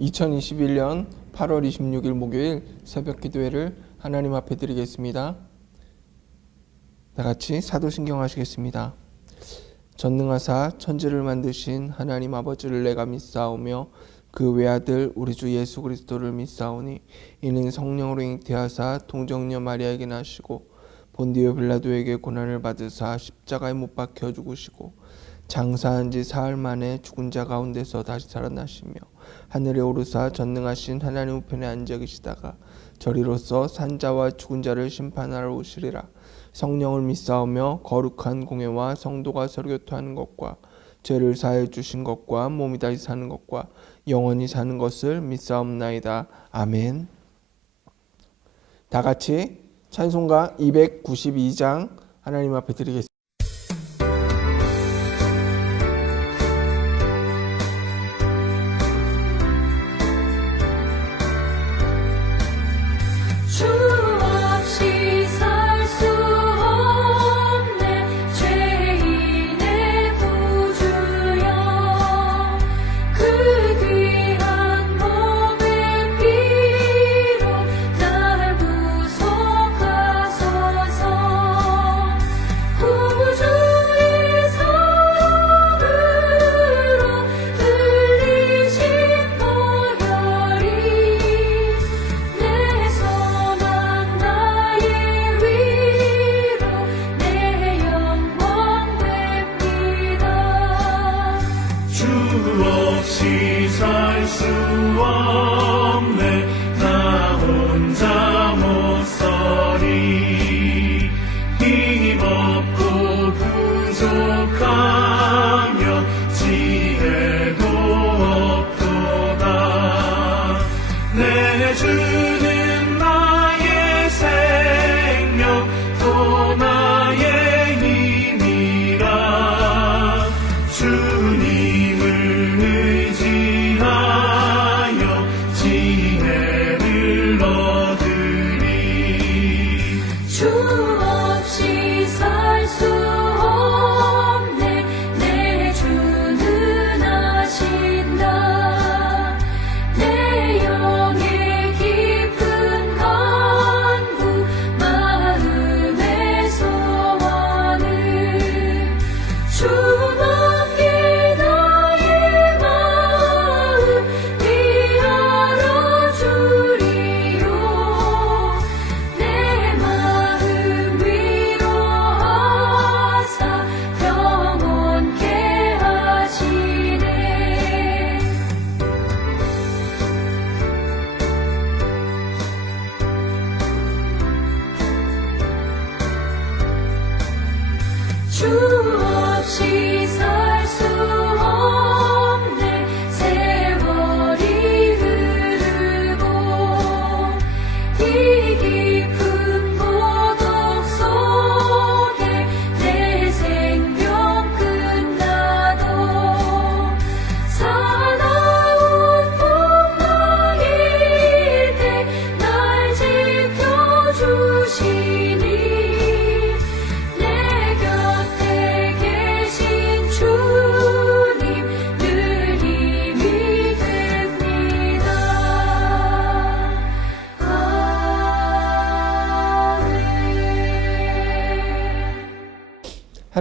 2021년 8월 26일 목요일 새벽 기도회를 하나님 앞에 드리겠습니다. 다 같이 사도신경 하시겠습니다. 전능하사 천지를 만드신 하나님 아버지를 내가 믿사오며 그 외아들 우리 주 예수 그리스도를 믿사오니 이는 성령으로 잉태하사 동정녀 마리아에게 나시고 본디오 빌라도에게 고난을 받으사 십자가에 못 박혀 죽으시고 장사한 지 사흘 만에 죽은 자 가운데서 다시 살아나시며 하늘에 오르사 전능하신 하나님 우편에 앉아 계시다가 저리로서 산자와 죽은 자를 심판하러 오시리라. 성령을 믿사오며 거룩한 공회와 성도가 서로 교통하는 것과 죄를 사해 주신 것과 몸이 다시 사는 것과 영원히 사는 것을 믿사옵나이다. 아멘. 다 같이 찬송가 292장 하나님 앞에 드리겠습니다.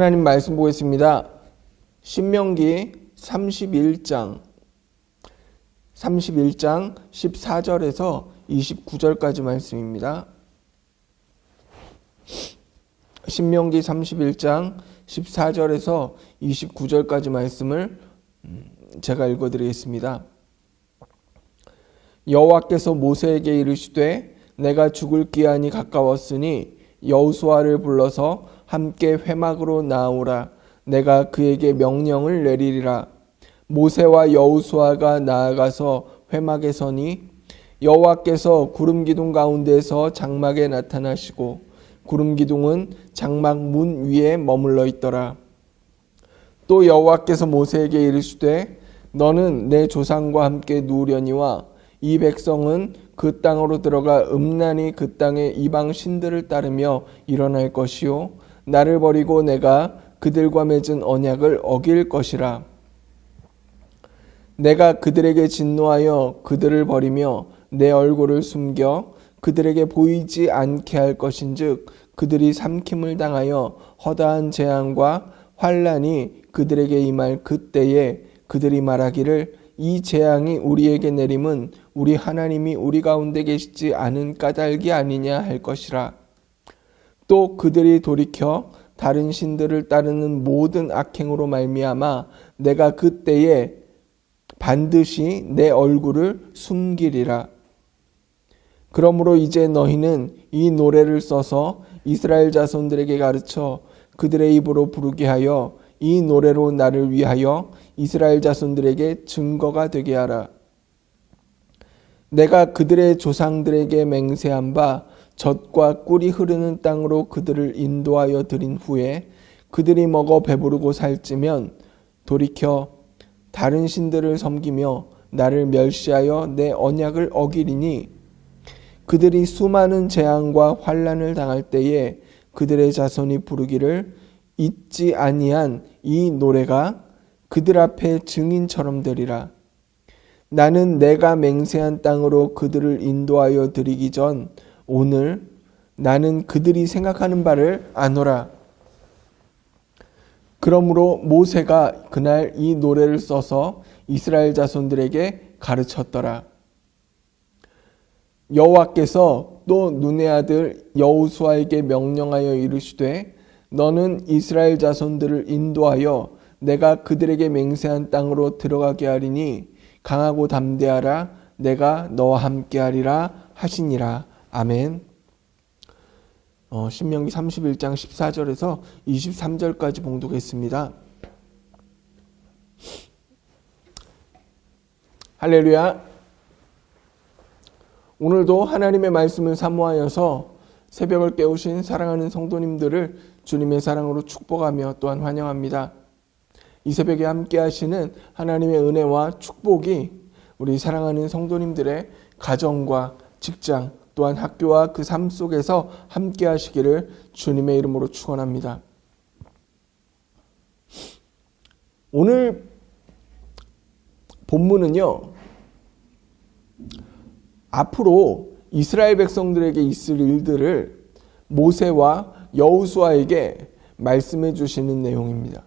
하나님 말씀 보겠습니다. 신명기 31장 14절에서 29절까지 말씀입니다. 신명기 31장 14절에서 29절까지 말씀을 제가 읽어드리겠습니다. 여호와께서 모세에게 이르시되 내가 죽을 기한이 가까웠으니 여호수아를 불러서 함께 회막으로 나아오라. 내가 그에게 명령을 내리리라. 모세와 여호수아가 나아가서 회막에 서니 여호와께서 구름 기둥 가운데서 장막에 나타나시고 구름 기둥은 장막 문 위에 머물러 있더라. 또 여호와께서 모세에게 이르시되 너는 내 조상과 함께 누우려니와 이 백성은 그 땅으로 들어가 음란히 그 땅의 이방 신들을 따르며 일어날 것이요 나를 버리고 내가 그들과 맺은 언약을 어길 것이라. 내가 그들에게 진노하여 그들을 버리며 내 얼굴을 숨겨 그들에게 보이지 않게 할 것인즉 그들이 삼킴을 당하여 허다한 재앙과 환난이 그들에게 임할 그때에 그들이 말하기를 이 재앙이 우리에게 내림은 우리 하나님이 우리 가운데 계시지 않은 까닭이 아니냐 할 것이라. 또 그들이 돌이켜 다른 신들을 따르는 모든 악행으로 말미암아 내가 그때에 반드시 내 얼굴을 숨기리라. 그러므로 이제 너희는 이 노래를 써서 이스라엘 자손들에게 가르쳐 그들의 입으로 부르게 하여 이 노래로 나를 위하여 이스라엘 자손들에게 증거가 되게 하라. 내가 그들의 조상들에게 맹세한 바 젖과 꿀이 흐르는 땅으로 그들을 인도하여 들인 후에 그들이 먹어 배부르고 살찌면 돌이켜 다른 신들을 섬기며 나를 멸시하여 내 언약을 어기리니 그들이 수많은 재앙과 환난을 당할 때에 그들의 자손이 부르기를 잊지 아니한 이 노래가 그들 앞에 증인처럼 되리라. 나는 내가 맹세한 땅으로 그들을 인도하여 드리기 전 오늘 나는 그들이 생각하는 바를 아노라. 그러므로 모세가 그날 이 노래를 써서 이스라엘 자손들에게 가르쳤더라. 여호와께서 또 눈의 아들 여호수아에게 명령하여 이르시되 너는 이스라엘 자손들을 인도하여 내가 그들에게 맹세한 땅으로 들어가게 하리니 강하고 담대하라. 내가 너와 함께하리라 하시니라. 아멘. 신명기 31장 14절에서 23절까지 봉독했습니다. 할렐루야. 오늘도 하나님의 말씀을 사모하여서 새벽을 깨우신 사랑하는 성도님들을 주님의 사랑으로 축복하며 또한 환영합니다. 이 새벽에 함께 하시는 하나님의 은혜와 축복이 우리 사랑하는 성도님들의 가정과 직장 또한 학교와 그 삶 속에서 함께 하시기를 주님의 이름으로 축원합니다. 오늘 본문은요, 앞으로 이스라엘 백성들에게 있을 일들을 모세와 여호수아에게 말씀해 주시는 내용입니다.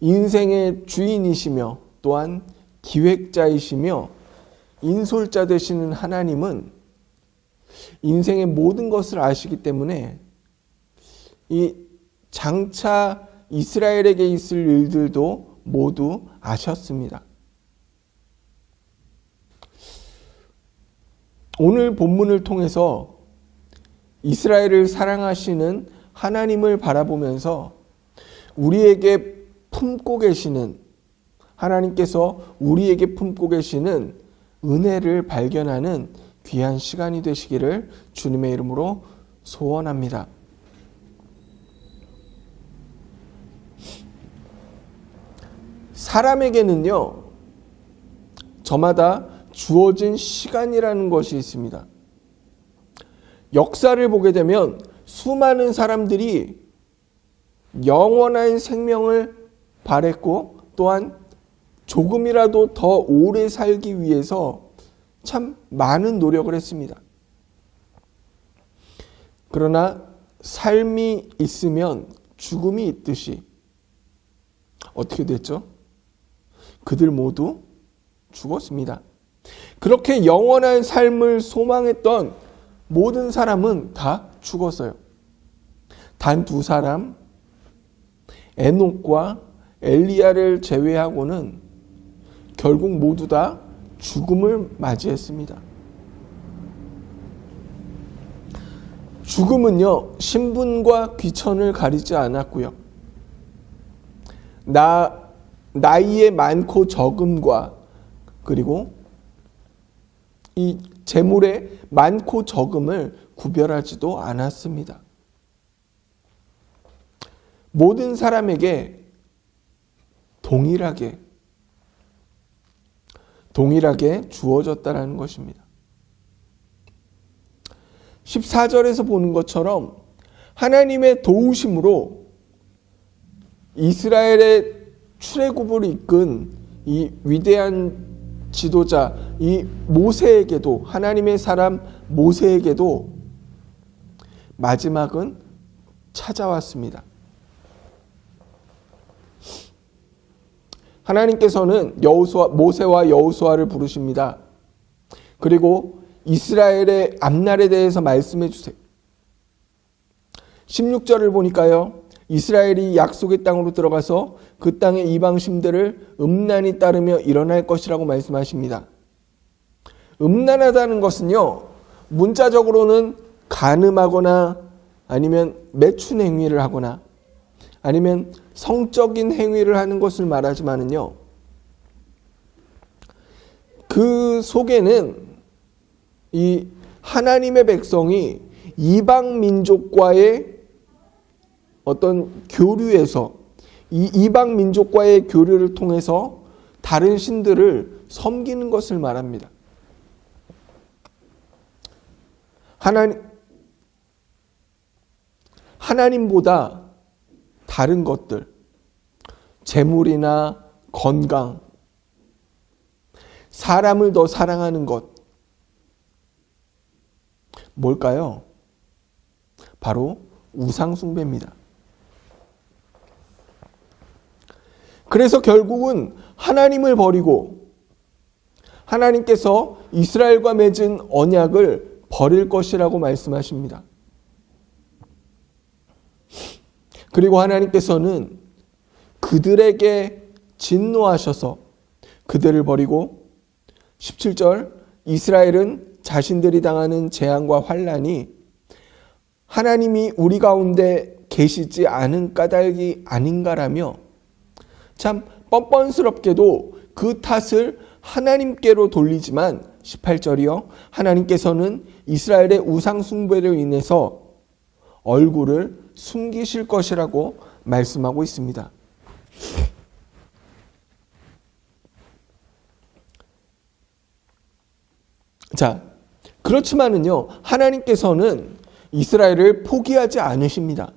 인생의 주인이시며 또한 기획자이시며 인솔자 되시는 하나님은 인생의 모든 것을 아시기 때문에 이 장차 이스라엘에게 있을 일들도 모두 아셨습니다. 오늘 본문을 통해서 이스라엘을 사랑하시는 하나님을 바라보면서 우리에게 품고 계시는 하나님께서 우리에게 품고 계시는 은혜를 발견하는 귀한 시간이 되시기를 주님의 이름으로 소원합니다. 사람에게는요, 저마다 주어진 시간이라는 것이 있습니다. 역사를 보게 되면 수많은 사람들이 영원한 생명을 바랬고 또한 조금이라도 더 오래 살기 위해서 참 많은 노력을 했습니다. 그러나 삶이 있으면 죽음이 있듯이 어떻게 됐죠? 그들 모두 죽었습니다. 그렇게 영원한 삶을 소망했던 모든 사람은 다 죽었어요. 단 두 사람, 에녹과 엘리야를 제외하고는 결국 모두 다 죽음을 맞이했습니다. 죽음은요, 신분과 귀천을 가리지 않았고요. 나이의 많고 적음과 그리고 이 재물의 많고 적음을 구별하지도 않았습니다. 모든 사람에게 동일하게 주어졌다는 것입니다. 14절에서 보는 것처럼 하나님의 도우심으로 이스라엘의 출애굽을 이끈 이 위대한 지도자 이 모세에게도, 하나님의 사람 모세에게도 마지막은 찾아왔습니다. 하나님께서는 모세와 여호수아를 부르십니다. 그리고 이스라엘의 앞날에 대해서 말씀해 주세요. 16절을 보니까요, 이스라엘이 약속의 땅으로 들어가서 그 땅의 이방신들을 음란히 따르며 일어날 것이라고 말씀하십니다. 음란하다는 것은요, 문자적으로는 간음하거나 아니면 매춘 행위를 하거나 아니면 성적인 행위를 하는 것을 말하지만은요, 그 속에는 이 하나님의 백성이 이방 민족과의 어떤 교류에서, 이 이방 민족과의 교류를 통해서 다른 신들을 섬기는 것을 말합니다. 하나님보다 다른 것들, 재물이나 건강, 사람을 더 사랑하는 것, 뭘까요? 바로 우상숭배입니다. 그래서 결국은 하나님을 버리고 하나님께서 이스라엘과 맺은 언약을 버릴 것이라고 말씀하십니다. 그리고 하나님께서는 그들에게 진노하셔서 그들을 버리고 17절 이스라엘은 자신들이 당하는 재앙과 환난이 하나님이 우리 가운데 계시지 않은 까닭이 아닌가라며 참 뻔뻔스럽게도 그 탓을 하나님께로 돌리지만 18절이요. 하나님께서는 이스라엘의 우상 숭배로 인해서 얼굴을 숨기실 것이라고 말씀하고 있습니다. 자, 그렇지만은요, 하나님께서는 이스라엘을 포기하지 않으십니다.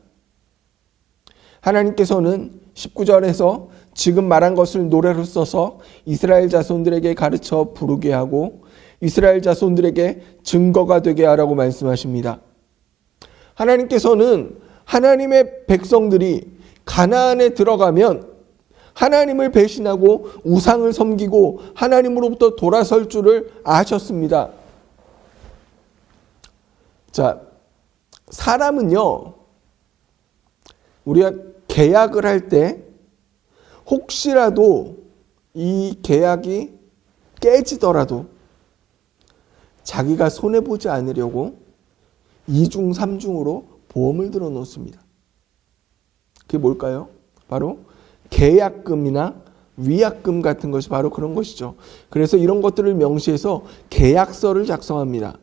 하나님께서는 19절에서 지금 말한 것을 노래로 써서 이스라엘 자손들에게 가르쳐 부르게 하고 이스라엘 자손들에게 증거가 되게 하라고 말씀하십니다. 하나님께서는 하나님의 백성들이 가나안에 들어가면 하나님을 배신하고 우상을 섬기고 하나님으로부터 돌아설 줄을 아셨습니다. 자, 사람은요, 우리가 계약을 할 때 혹시라도 이 계약이 깨지더라도 자기가 손해보지 않으려고 2중, 3중으로 보험을 들어 놓습니다. 그게 뭘까요? 바로 계약금이나 위약금 같은 것이 바로 그런 것이죠. 그래서 이런 것들을 명시해서 계약서를 작성합니다.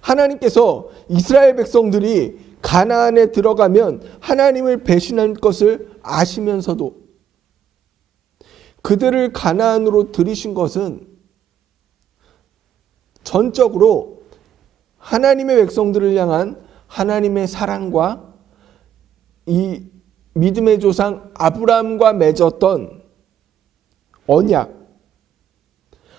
하나님께서 이스라엘 백성들이 가나안에 들어가면 하나님을 배신한 것을 아시면서도 그들을 가나안으로 들이신 것은 전적으로 하나님의 백성들을 향한 하나님의 사랑과 이 믿음의 조상 아브라함과 맺었던 언약,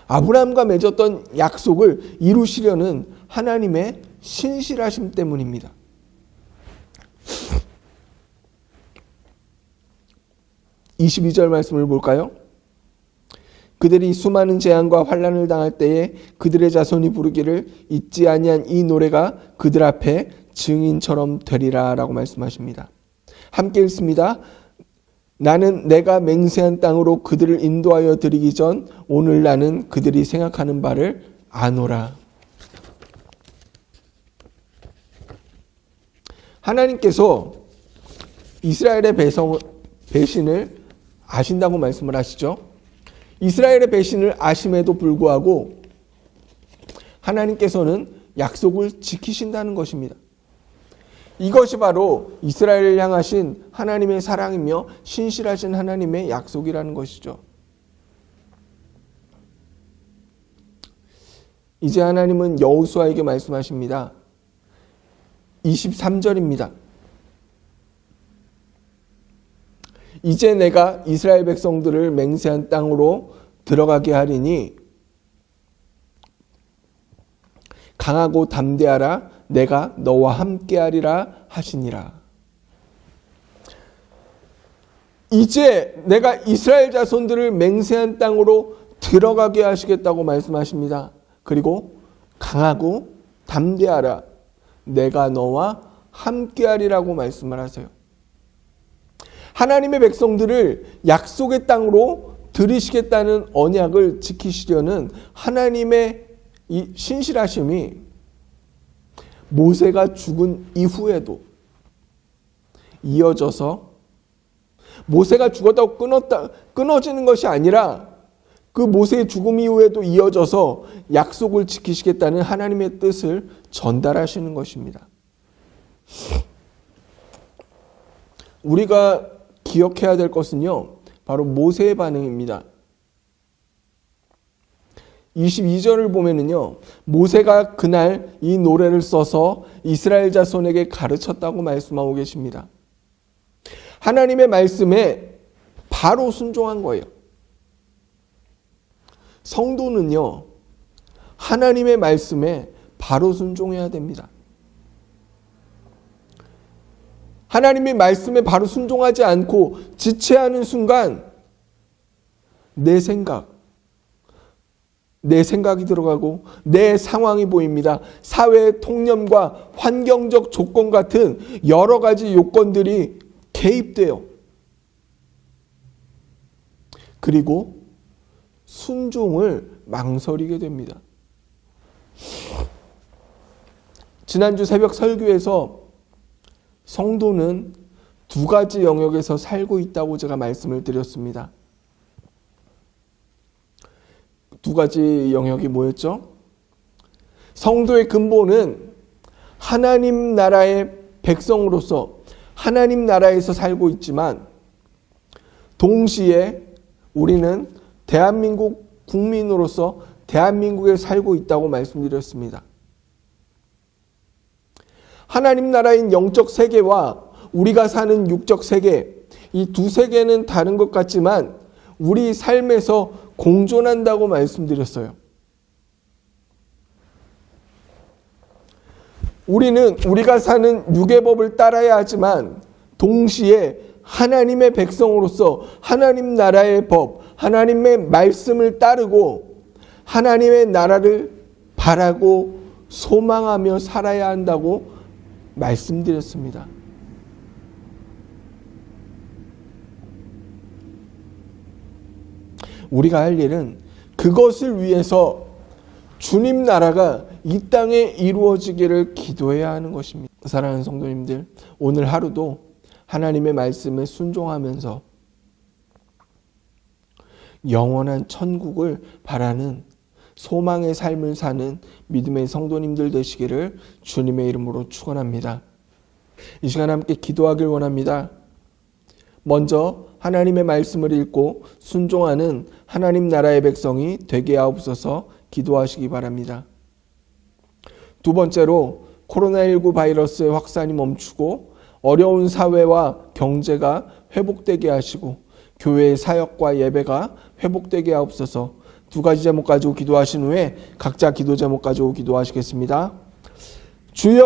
아브라함과 맺었던 약속을 이루시려는 하나님의 신실하심 때문입니다. 22절 말씀을 볼까요? 그들이 수많은 재앙과 환난을 당할 때에 그들의 자손이 부르기를 잊지 아니한 이 노래가 그들 앞에 증인처럼 되리라 라고 말씀하십니다. 함께 읽습니다. 나는 내가 맹세한 땅으로 그들을 인도하여 드리기 전 오늘 나는 그들이 생각하는 바를 아노라. 하나님께서 이스라엘의 배신을 아신다고 말씀을 하시죠. 이스라엘의 배신을 아심에도 불구하고 하나님께서는 약속을 지키신다는 것입니다. 이것이 바로 이스라엘을 향하신 하나님의 사랑이며 신실하신 하나님의 약속이라는 것이죠. 이제 하나님은 여호수아에게 말씀하십니다. 23절입니다. 이제 내가 이스라엘 백성들을 맹세한 땅으로 들어가게 하리니 강하고 담대하라. 내가 너와 함께하리라 하시니라. 이제 내가 이스라엘 자손들을 맹세한 땅으로 들어가게 하시겠다고 말씀하십니다. 그리고 강하고 담대하라. 내가 너와 함께하리라고 말씀을 하세요. 하나님의 백성들을 약속의 땅으로 들이시겠다는 언약을 지키시려는 하나님의 이 신실하심이 모세가 죽은 이후에도 이어져서 모세가 죽었다고 끊어지는 것이 아니라 그 모세의 죽음 이후에도 이어져서 약속을 지키시겠다는 하나님의 뜻을 전달하시는 것입니다. 우리가 기억해야 될 것은요, 바로 모세의 반응입니다. 22절을 보면은요, 모세가 그날 이 노래를 써서 이스라엘 자손에게 가르쳤다고 말씀하고 계십니다. 하나님의 말씀에 바로 순종한 거예요. 성도는요, 하나님의 말씀에 바로 순종해야 됩니다. 하나님의 말씀에 바로 순종하지 않고 지체하는 순간 내 생각이 들어가고 내 상황이 보입니다. 사회의 통념과 환경적 조건 같은 여러 가지 요건들이 개입돼요. 그리고 순종을 망설이게 됩니다. 지난주 새벽 설교에서 성도는 두 가지 영역에서 살고 있다고 제가 말씀을 드렸습니다. 두 가지 영역이 뭐였죠? 성도의 근본은 하나님 나라의 백성으로서 하나님 나라에서 살고 있지만 동시에 우리는 대한민국 국민으로서 대한민국에 살고 있다고 말씀드렸습니다. 하나님 나라인 영적 세계와 우리가 사는 육적 세계, 이 두 세계는 다른 것 같지만 우리 삶에서 공존한다고 말씀드렸어요. 우리는 우리가 사는 육의 법을 따라야 하지만 동시에 하나님의 백성으로서 하나님 나라의 법, 하나님의 말씀을 따르고 하나님의 나라를 바라고 소망하며 살아야 한다고 말씀드렸습니다. 우리가 할 일은 그것을 위해서 주님 나라가 이 땅에 이루어지기를 기도해야 하는 것입니다. 사랑하는 성도님들, 오늘 하루도 하나님의 말씀에 순종하면서 영원한 천국을 바라는 소망의 삶을 사는 믿음의 성도님들 되시기를 주님의 이름으로 축원합니다. 이 시간 함께 기도하길 원합니다. 먼저 하나님의 말씀을 읽고 순종하는 하나님 나라의 백성이 되게 하옵소서 기도하시기 바랍니다. 두 번째로 코로나19 바이러스의 확산이 멈추고 어려운 사회와 경제가 회복되게 하시고 교회의 사역과 예배가 회복되게 하옵소서. 두 가지 제목 가지고 기도하신 후에 각자 기도 제목 가지고 기도하시겠습니다. 주여!